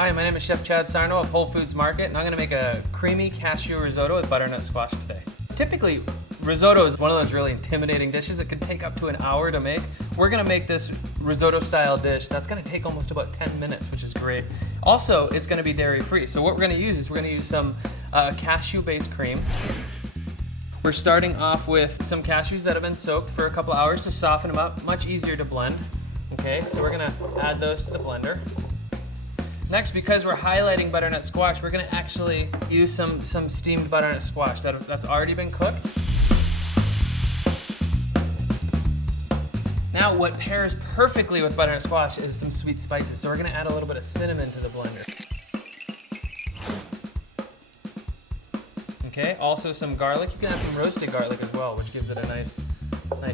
Hi, my name is Chef Chad Sarno of Whole Foods Market, and I'm going to make a creamy cashew risotto with butternut squash today. Typically, risotto is one of those really intimidating dishes that could take up to an hour to make. We're going to make this risotto-style dish that's going to take almost about 10 minutes, which is great. Also, it's going to be dairy-free. So what we're going to use is we're going to use some cashew-based cream. We're starting off with some cashews that have been soaked for a couple hours to soften them up, much easier to blend. Okay, so we're going to add those to the blender. Next, because we're highlighting butternut squash, we're going to actually use some steamed butternut squash that's already been cooked. Now, what pairs perfectly with butternut squash is some sweet spices. So we're going to add a little bit of cinnamon to the blender. Okay, also some garlic. You can add some roasted garlic as well, which gives it a nice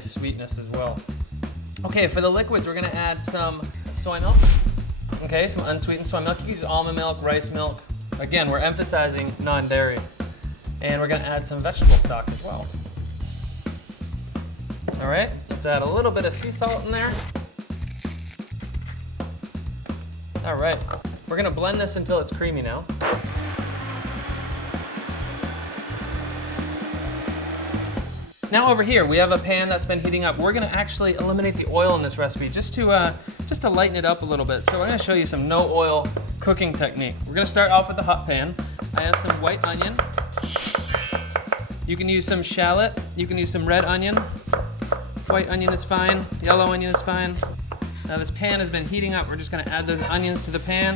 sweetness as well. Okay, for the liquids, we're going to add some soy milk. Okay, some unsweetened soy milk. You can use almond milk, rice milk. Again, we're emphasizing non-dairy. And we're going to add some vegetable stock as well. All right, let's add a little bit of sea salt in there. All right, we're going to blend this until it's creamy now. Now over here, we have a pan that's been heating up. We're going to actually eliminate the oil in this recipe just to lighten it up a little bit. So I'm going to show you some no oil cooking technique. We're going to start off with the hot pan. I have some white onion. You can use some shallot. You can use some red onion. White onion is fine. Yellow onion is fine. Now this pan has been heating up. We're just going to add those onions to the pan.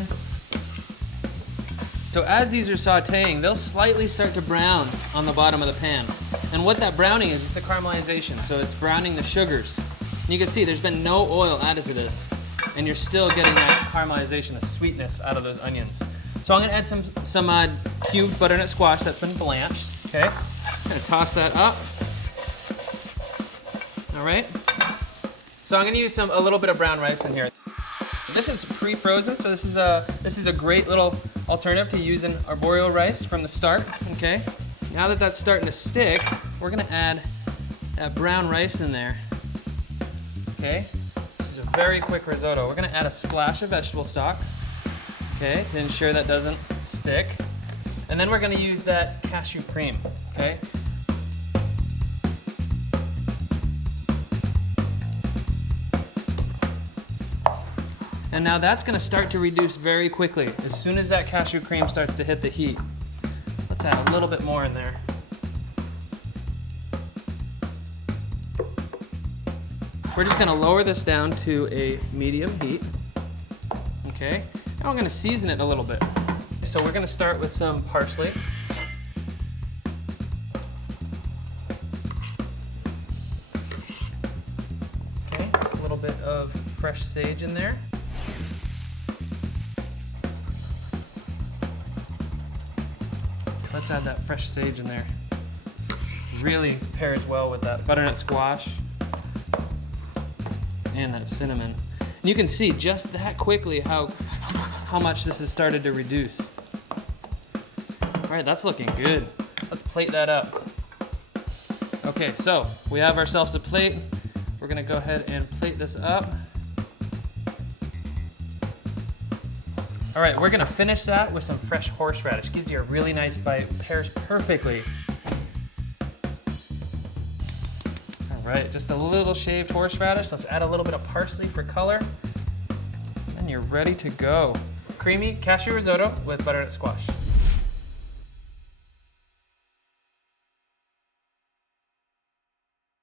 So as these are sauteing, they'll slightly start to brown on the bottom of the pan. And what that browning is, it's a caramelization. So it's browning the sugars. And you can see there's been no oil added to this. And you're still getting that caramelization, the sweetness out of those onions. So I'm gonna add some cubed butternut squash that's been blanched, okay? I'm gonna toss that up. All right. So I'm gonna use a little bit of brown rice in here. This is pre-frozen, so this is a great little alternative to using arborio rice from the start, okay? Now that that's starting to stick, we're gonna add that brown rice in there, okay? This is a very quick risotto. We're gonna add a splash of vegetable stock, okay, to ensure that doesn't stick. And then we're gonna use that cashew cream, okay? And now that's gonna start to reduce very quickly as soon as that cashew cream starts to hit the heat. Let's add a little bit more in there. We're just gonna lower this down to a medium heat, okay? Now we're gonna season it a little bit. So we're gonna start with some parsley. Okay, a little bit of fresh sage in there. Let's add that fresh sage in there. Really pairs well with that butternut squash and that cinnamon. And you can see just that quickly how much this has started to reduce. All right, that's looking good. Let's plate that up. Okay, so we have ourselves a plate. We're gonna go ahead and plate this up. All right, we're gonna finish that with some fresh horseradish. Gives you a really nice bite, pairs perfectly. All right, just a little shaved horseradish. Let's add a little bit of parsley for color. And you're ready to go. Creamy cashew risotto with butternut squash.